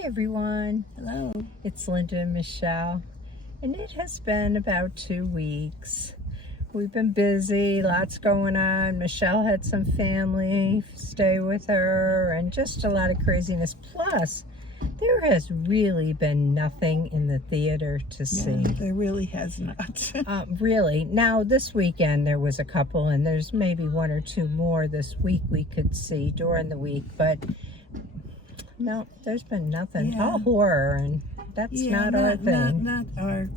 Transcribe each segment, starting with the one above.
Hi everyone, Hello. it's Linda and Michelle, and it has been about 2 weeks. We've been busy, lots going on. Michelle had some family stay with her and just a lot of craziness. Plus, there has really been nothing in the theater to see. Yeah, there really has not. Really. Now, this weekend there was a couple, and there's maybe one or two more this week we could see during the week, but no, there's been nothing. Yeah. All horror, and that's not our thing. Not our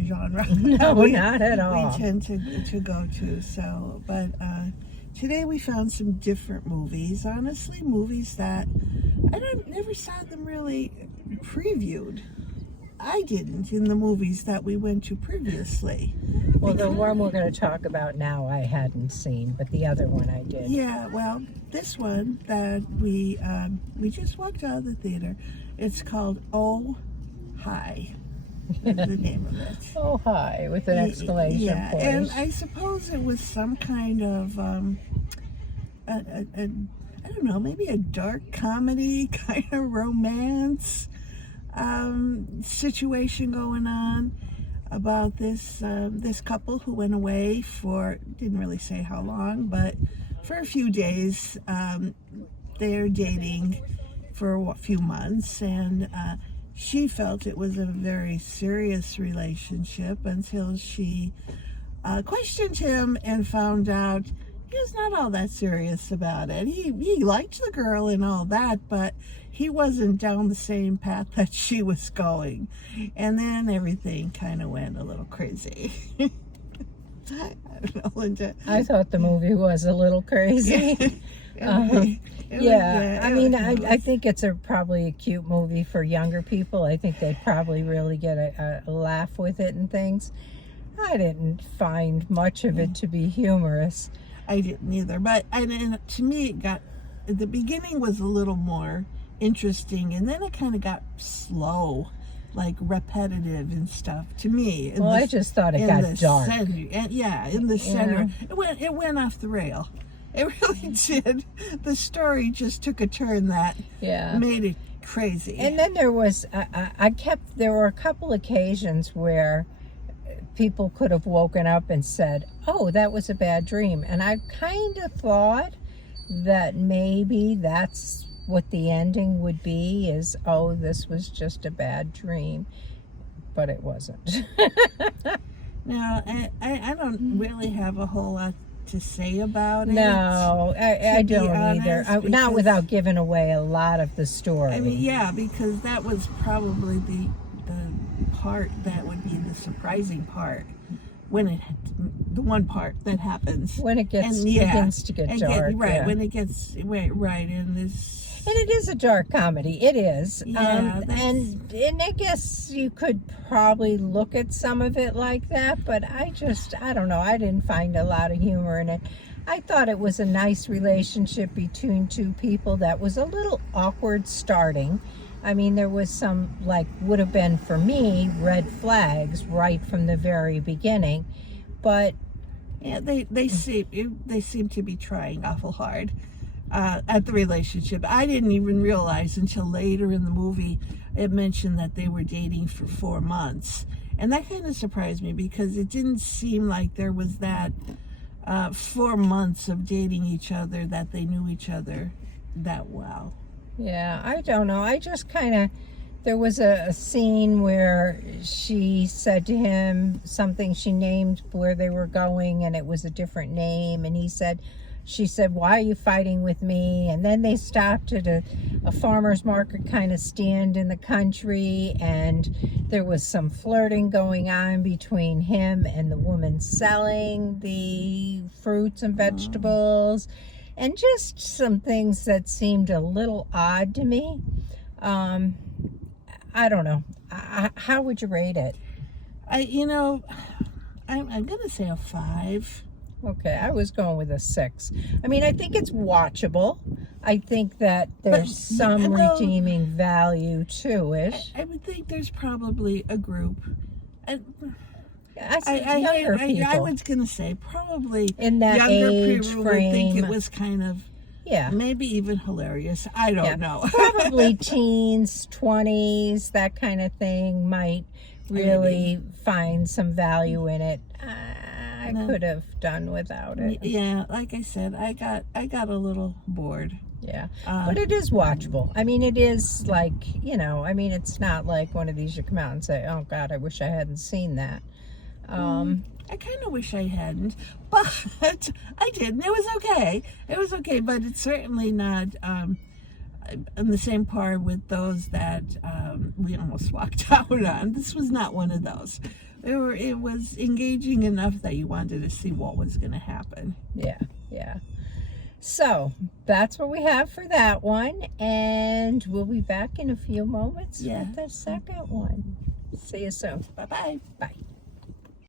genre. No, not at all. We tend to go to. So, but today we found some different movies. Honestly, movies that never saw them really previewed. I didn't in the movies that we went to previously. Well, the one we're going to talk about now I hadn't seen, but the other one I did. Yeah, well, this one that we just walked out of the theater, it's called Oh Hi, is the name of it. Oh, hi, with an exclamation point. And I suppose it was some kind of, I don't know, maybe a dark comedy, kind of romance situation going on about this couple who went away for, didn't really say how long, but for a few days. They're dating for a few months, and she felt it was a very serious relationship until she questioned him and found out he was not all that serious about it. He liked the girl and all that, but he wasn't down the same path that she was going. And then everything kind of went a little crazy. I don't know, Linda. I thought the movie was a little crazy. I think it's probably a cute movie for younger people. I think they'd probably really get a laugh with it and things. I didn't find much of it to be humorous. I didn't either, but and to me, the beginning was a little more interesting, and then it kind of got slow, like repetitive and stuff to me. Well, I just thought it got dark. In the center, it went off the rail. It really did. The story just took a turn that made it crazy. And then there was, there were a couple occasions where people could have woken up and said, oh, that was a bad dream. And I kind of thought that maybe that's what the ending would be, is, oh, this was just a bad dream. But it wasn't. Now, I don't really have a whole lot to say about it. No, I don't either. Not without giving away a lot of the story. I mean, yeah, because that was probably the part that would be the surprising part, the one part that happens when it begins to get dark. When it gets right in this. And it is a dark comedy. It is. Yeah, and I guess you could probably look at some of it like that, but I don't know. I didn't find a lot of humor in it. I thought it was a nice relationship between two people that was a little awkward starting. I mean, there was some, would have been for me, red flags right from the very beginning. But yeah, they seem to be trying awful hard at the relationship. I didn't even realize until later in the movie it mentioned that they were dating for 4 months, and that kind of surprised me because it didn't seem like there was that 4 months of dating each other, that they knew each other that well. Yeah, I don't know. I just kind of, there was a scene where she said to him something, she named where they were going, and it was a different name, and she said, why are you fighting with me? And then they stopped at a farmer's market kind of stand in the country, and there was some flirting going on between him and the woman selling the fruits and vegetables. And just some things that seemed a little odd to me. I don't know. How would you rate it? I'm going to say a 5. Okay, I was going with a 6. I mean, I think it's watchable. I think that there's some redeeming value to it. I would think there's probably a group. Younger people. I was going to say probably in that younger age people frame would think it was kind of Yeah. Maybe even hilarious. I don't know. Probably teens, 20s, that kind of thing might really find some value in it. I could have done without it. Yeah, like I said, I got a little bored. Yeah, but it is watchable. I mean, it is like, you know, I mean, it's not like one of these you come out and say, oh God, I wish I hadn't seen that. I kind of wish I hadn't, but I did, and it was okay. It was okay, but it's certainly not on the same par with those that we almost walked out on. This was not one of those. It was engaging enough that you wanted to see what was going to happen. Yeah, yeah. So that's what we have for that one, and we'll be back in a few moments with the second one. See you soon. Bye-bye. Bye.